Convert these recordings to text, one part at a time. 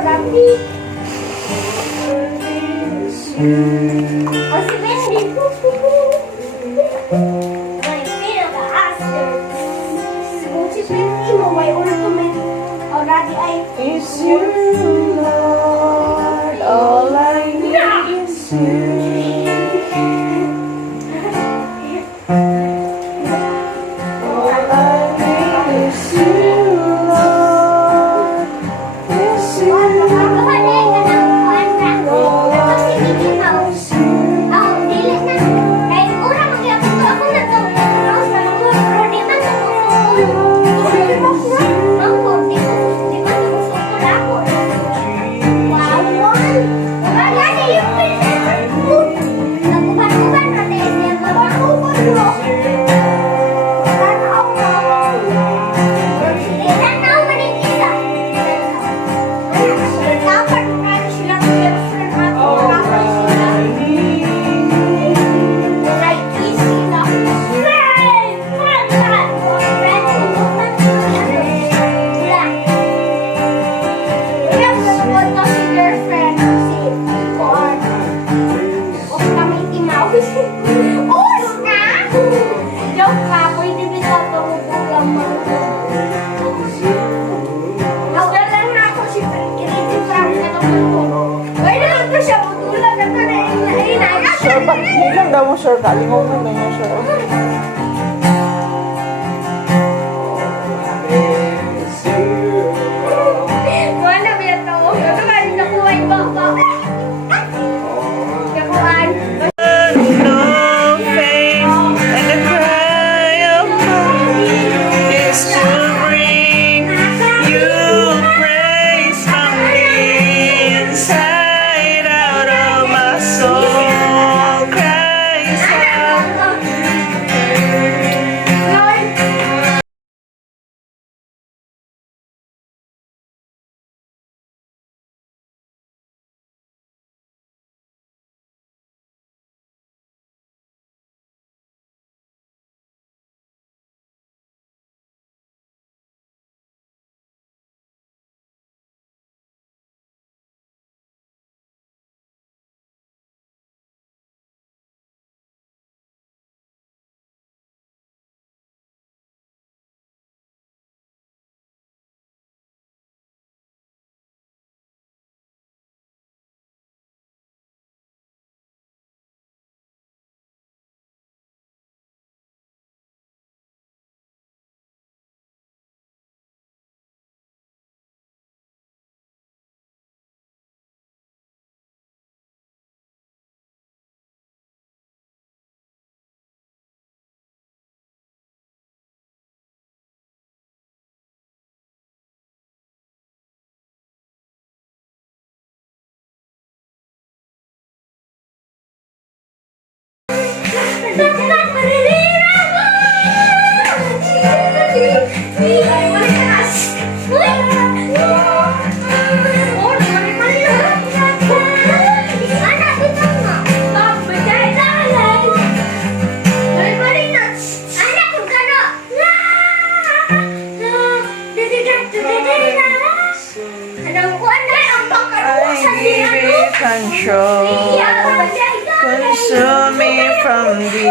Marami. O si Wendy. May pinaka-aster. Kung si Wendy mo, may ultimate. O dati ay... It's you, Lord. All I need is you. Sure, pag hilang daw mo, sure, kalingaw mo na yun, sure. Wala ba ito? Ito ka rin nakuha yung baka. Nakuhaan. No faith and the cry of mine is to bring you praise from the inside out of my soul. Cries out. Control, consume me from the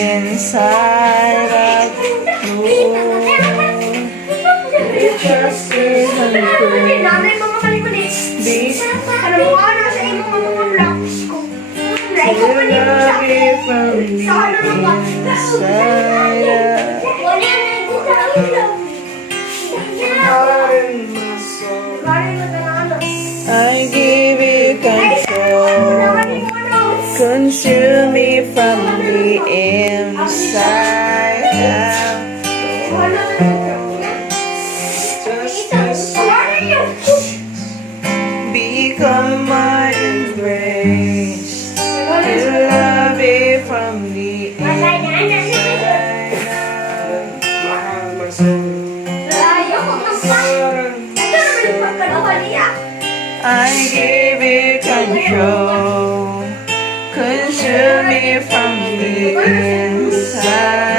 inside out. Just be I give you control, consume me from the inside out. Become my embrace, you love me from the inside out. I give you control, consume me from the inside.